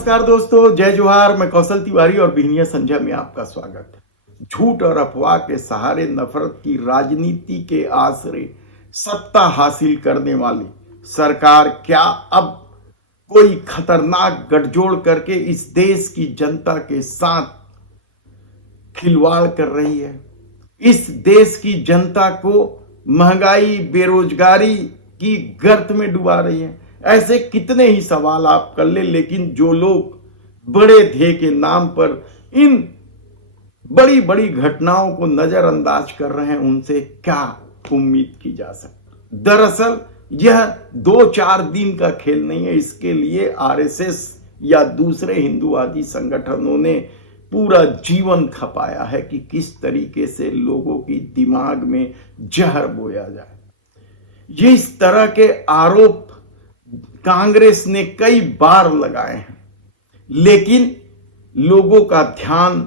नमस्कार दोस्तों, जय जोहार। मैं कौशल तिवारी और बिहनिया संजय में आपका स्वागत है। झूठ और अफवाह के सहारे नफरत की राजनीति के आसरे सत्ता हासिल करने वाली सरकार क्या अब कोई खतरनाक गठजोड़ करके इस देश की जनता के साथ खिलवाड़ कर रही है? इस देश की जनता को महंगाई, बेरोजगारी की गर्त में डुबा रही है। ऐसे कितने ही सवाल आप कर ले, लेकिन जो लोग बड़े ध्येय के नाम पर इन बड़ी बड़ी घटनाओं को नजरअंदाज कर रहे हैं, उनसे क्या उम्मीद की जा सकती? दरअसल यह 2-4 दिन का खेल नहीं है। इसके लिए आरएसएस या दूसरे हिंदूवादी संगठनों ने पूरा जीवन खपाया है कि किस तरीके से लोगों की दिमाग में जहर बोया जाए। ये इस तरह के आरोप कांग्रेस ने कई बार लगाए हैं, लेकिन लोगों का ध्यान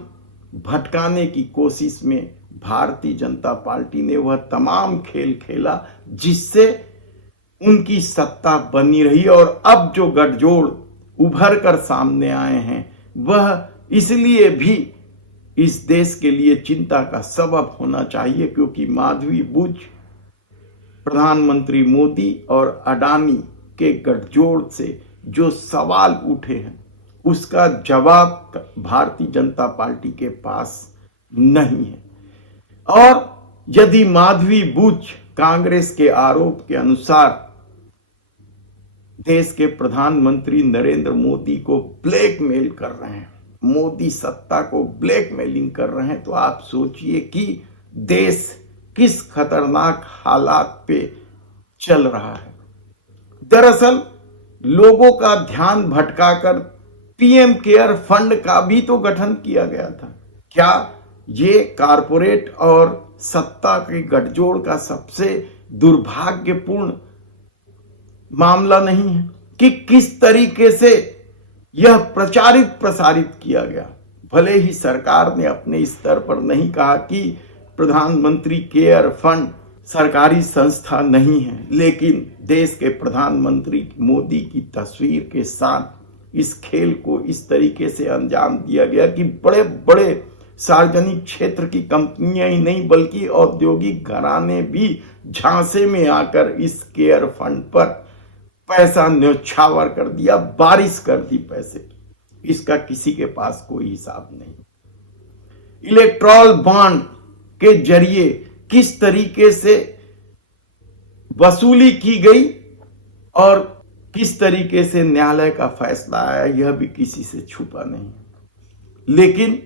भटकाने की कोशिश में भारतीय जनता पार्टी ने वह तमाम खेल खेला जिससे उनकी सत्ता बनी रही। और अब जो गठजोड़ उभर कर सामने आए हैं वह इसलिए भी इस देश के लिए चिंता का सबब होना चाहिए क्योंकि माधवी बुच, प्रधानमंत्री मोदी और अडानी के गठजोड़ से जो सवाल उठे हैं उसका जवाब भारतीय जनता पार्टी के पास नहीं है। और यदि माधवी बुच कांग्रेस के आरोप के अनुसार देश के प्रधानमंत्री नरेंद्र मोदी को ब्लैकमेल कर रहे हैं, मोदी सत्ता को ब्लैकमेलिंग कर रहे हैं, तो आप सोचिए कि देश किस खतरनाक हालात पे चल रहा है। दरअसल लोगों का ध्यान भटकाकर पीएम केयर फंड का भी तो गठन किया गया था। क्या ये कारपोरेट और सत्ता के गठजोड़ का सबसे दुर्भाग्यपूर्ण मामला नहीं है कि किस तरीके से यह प्रचारित प्रसारित किया गया? भले ही सरकार ने अपने स्तर पर नहीं कहा कि प्रधानमंत्री केयर फंड सरकारी संस्था नहीं है, लेकिन देश के प्रधानमंत्री मोदी की तस्वीर के साथ इस खेल को इस तरीके से अंजाम दिया गया कि बड़े बड़े सार्वजनिक क्षेत्र की कंपनियां ही नहीं बल्कि औद्योगिक घराने भी झांसे में आकर इस केयर फंड पर पैसा न्यौछावर कर दिया, बारिश कर दी पैसे की। इसका किसी के पास कोई हिसाब नहीं। इलेक्टोरल बॉन्ड के जरिए किस तरीके से वसूली की गई और किस तरीके से न्यायालय का फैसला आया, यह भी किसी से छुपा नहीं है। लेकिन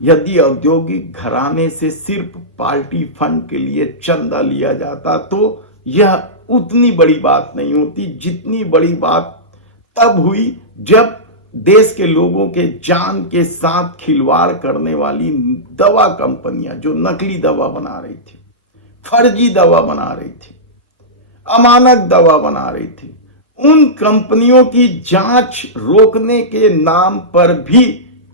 यदि औद्योगिक घराने से सिर्फ पार्टी फंड के लिए चंदा लिया जाता तो यह उतनी बड़ी बात नहीं होती जितनी बड़ी बात तब हुई जब देश के लोगों के जान के साथ खिलवाड़ करने वाली दवा कंपनियां जो नकली दवा बना रही थी, फर्जी दवा बना रही थी, अमानक दवा बना रही थी, उन कंपनियों की जांच रोकने के नाम पर भी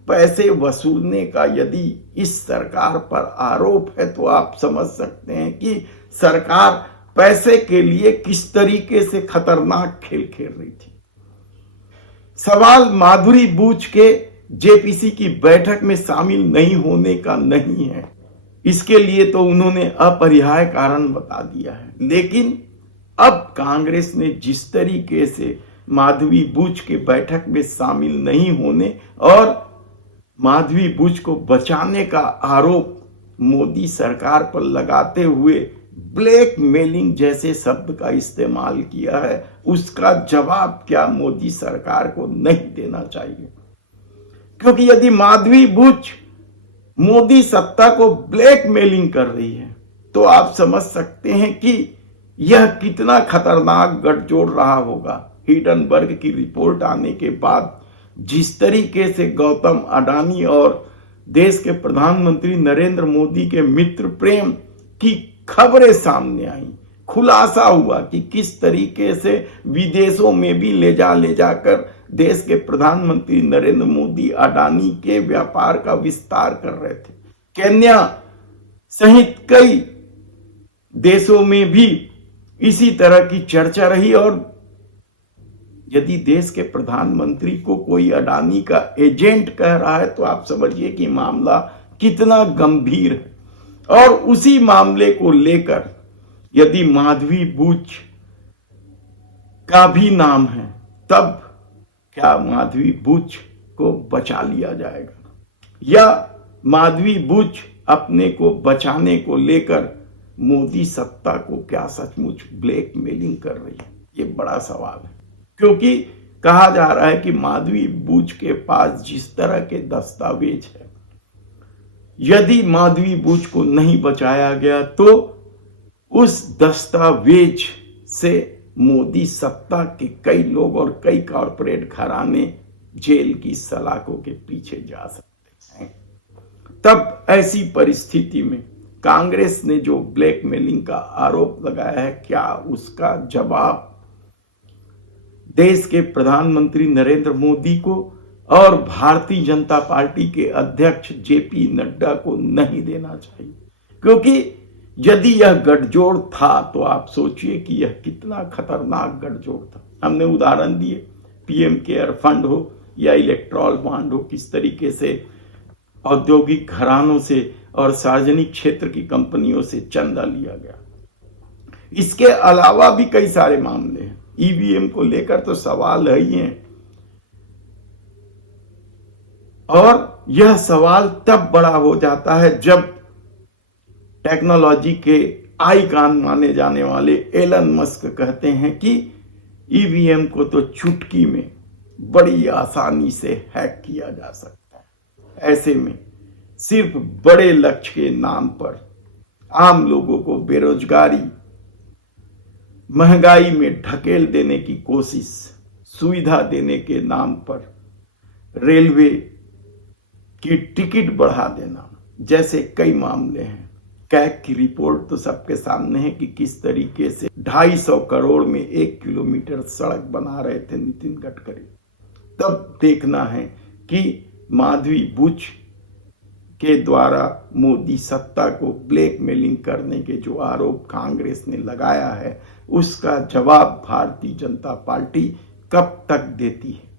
पैसे वसूलने का यदि इस सरकार पर आरोप है तो आप समझ सकते हैं कि सरकार पैसे के लिए किस तरीके से खतरनाक खेल खेल रही थी। सवाल माधुरी बुच के जेपीसी की बैठक में शामिल नहीं होने का नहीं है, इसके लिए तो उन्होंने अपरिहार्य कारण बता दिया है। लेकिन अब कांग्रेस ने जिस तरीके से माधवी बुच के बैठक में शामिल नहीं होने और माधवी बुच को बचाने का आरोप मोदी सरकार पर लगाते हुए ब्लैकमेलिंग जैसे शब्द का इस्तेमाल किया है, उसका जवाब क्या मोदी सरकार को नहीं देना चाहिए? क्योंकि यदि माधवी बुच मोदी सत्ता को ब्लैकमेलिंग कर रही है तो आप समझ सकते हैं कि यह कितना खतरनाक गठजोड़ रहा होगा। हिडनबर्ग की रिपोर्ट आने के बाद जिस तरीके से गौतम अडानी और देश के प्रधानमंत्री नरेंद्र मोदी के मित्र प्रेम की खबरें सामने आई, खुलासा हुआ कि किस तरीके से विदेशों में भी ले जाकर देश के प्रधानमंत्री नरेंद्र मोदी अडानी के व्यापार का विस्तार कर रहे थे। केन्या सहित कई देशों में भी इसी तरह की चर्चा रही और यदि देश के प्रधानमंत्री को कोई अडानी का एजेंट कह रहा है तो आप समझिए कि मामला कितना गंभीर है। और उसी मामले को लेकर यदि माधवी बुच का भी नाम है, तब क्या माधवी बुच को बचा लिया जाएगा, या माधवी बुच अपने को बचाने को लेकर मोदी सत्ता को क्या सचमुच ब्लैकमेलिंग कर रही है? ये बड़ा सवाल है, क्योंकि कहा जा रहा है कि माधवी बुच के पास जिस तरह के दस्तावेज है, यदि माधवी बुच को नहीं बचाया गया तो उस दस्तावेज से मोदी सत्ता के कई लोग और कई कॉरपोरेट घराने जेल की सलाखों के पीछे जा सकते हैं। तब ऐसी परिस्थिति में कांग्रेस ने जो ब्लैकमेलिंग का आरोप लगाया है, क्या उसका जवाब देश के प्रधानमंत्री नरेंद्र मोदी को और भारतीय जनता पार्टी के अध्यक्ष जेपी नड्डा को नहीं देना चाहिए? क्योंकि यदि यह गठजोड़ था तो आप सोचिए कि यह कितना खतरनाक गठजोड़ था। हमने उदाहरण दिए, पीएम केयर फंड हो या इलेक्ट्रॉल बॉन्ड हो, किस तरीके से औद्योगिक घरानों से और सार्वजनिक क्षेत्र की कंपनियों से चंदा लिया गया। इसके अलावा भी कई सारे मामले हैं। ईवीएम को लेकर तो सवाल है ही है, और यह सवाल तब बड़ा हो जाता है जब टेक्नोलॉजी के आइकॉन माने जाने वाले एलन मस्क कहते हैं कि ईवीएम को तो चुटकी में बड़ी आसानी से हैक किया जा सकता है। ऐसे में सिर्फ बड़े लक्ष्य के नाम पर आम लोगों को बेरोजगारी, महंगाई में ढकेल देने की कोशिश, सुविधा देने के नाम पर रेलवे की टिकट बढ़ा देना, जैसे कई मामले हैं। कैग की रिपोर्ट तो सबके सामने है कि किस तरीके से 250 करोड़ में 1 किलोमीटर सड़क बना रहे थे नितिन गडकरी। तब देखना है कि माधवी बुच के द्वारा मोदी सत्ता को ब्लैकमेलिंग करने के जो आरोप कांग्रेस ने लगाया है, उसका जवाब भारतीय जनता पार्टी कब तक देती है।